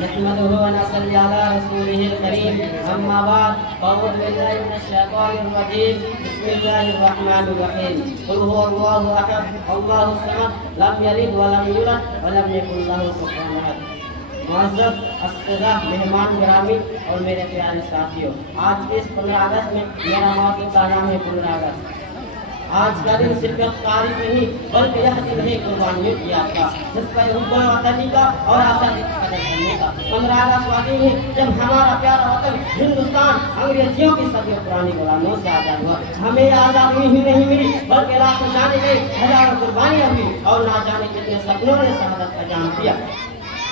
نحمده ونصلي على رسوله الكريم أما بعد فأعوذ بالله من الشيطان الرجيم بسم الله الرحمن الرحيم قل هو الله أحد الله الصمد لم يلد ولم يولد ولم يكن له كفوا أحد. معزز اساتذہ، مہمان گرامی اور میرے پیارے ساتھیوں، آج کے اس 15 اگست میں میرا موضوع کا نام ہے 15 اگست۔ آج کا دن صرف ایک تاریخ نہیں بلکہ یہ دن ہے قربانیوں کی یاد کا، جس پر حب وطنی کا اور آزادی کی قدر کرنے کا۔ 15 اگست وہ دن ہے جب ہمارا پیارا وطن ہندوستان انگریزیوں کی صدیوں پرانی غلامیوں سے آزاد ہوا۔ ہمیں آزادی ہی نہیں ملی بلکہ لاکھوں جانے گئے، ہزاروں قربانیاں ہوئی اور نہ جانے کتنے سپنوں نے شہادت کا جام دیا۔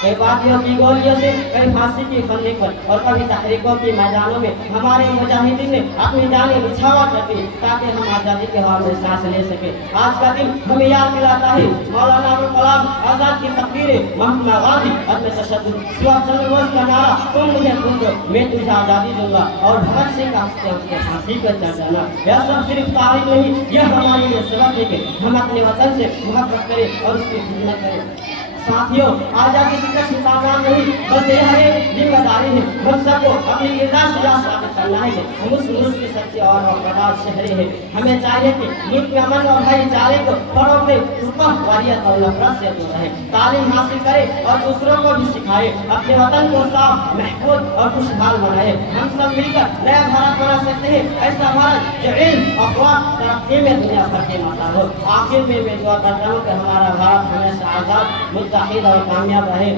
کئی باغیوں کی گولیوں سے، کئی پھانسی کی پھندے پر اور کبھی تحریکوں کے میدانوں میں ہمارے مجاہدین نے اپنی جانیں نچھاور کر دی تاکہ ہم آزادی کے ہوا میں سانس لے سکیں۔ آج کا دن ہمیں یاد دلاتا ہے مولانا ابوالکلام آزاد کی تقریریں، مہاتما گاندھی عدم تشدد، سبھاش چندر بوس کا نعرہ تم مجھے خون دو میں تجھے آزادی دوں گا، اور بھگت سنگھ کا پھانسی کا جانا، یہ سب صرف تاریخ نہیں، یہ ہمارے لیے سبق ہے کہ ہم اپنے وطن سے محبت کریں اور اس کی خدمت کریں۔ ساتھیوں، آزادی صرف انتظام نہیں بلکہ یہ ذمہ داری ہے۔ ہم سب کو اپنی کردار سے ثابت کرنا ہے کہ ہم اس ملک کے سچے اور وفادار شہری ہیں۔ ہمیں چاہیے کہ ملک میں امن اور بھائی چارے کو فروغ دیں، حکومت واریت اور نفرت سے دور رہیں، تعلیم حاصل کریں اور دوسروں کو بھی سکھائیں، اپنے وطن کو صاف، محفوظ اور خوشحال بنائیں۔ ہم سب مل کر نیا بھارت بنا سکتے ہیں، ایسا بھارت جو علم، اخلاق، ترقی میں دنیا بھر کے مثال ہو۔ آخر میں دعا کرتا ہوں کہ ہمارا بھارت ہمیشہ آزاد، متحد اور کامیاب رہے۔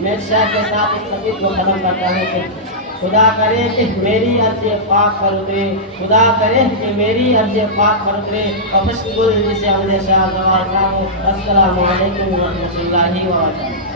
میں ایک شعر کے ساتھ اس خطیب کو ختم کرتا ہوں کہ خدا کرے کہ میری عرض پاک پر اترے، خدا کرے کہ میری عرض پاک پر اترے اور خوشگل جسے ہم نے شاہ زوال کروں۔ السلام علیکم ورحمۃ اللہ وبرکاتہ۔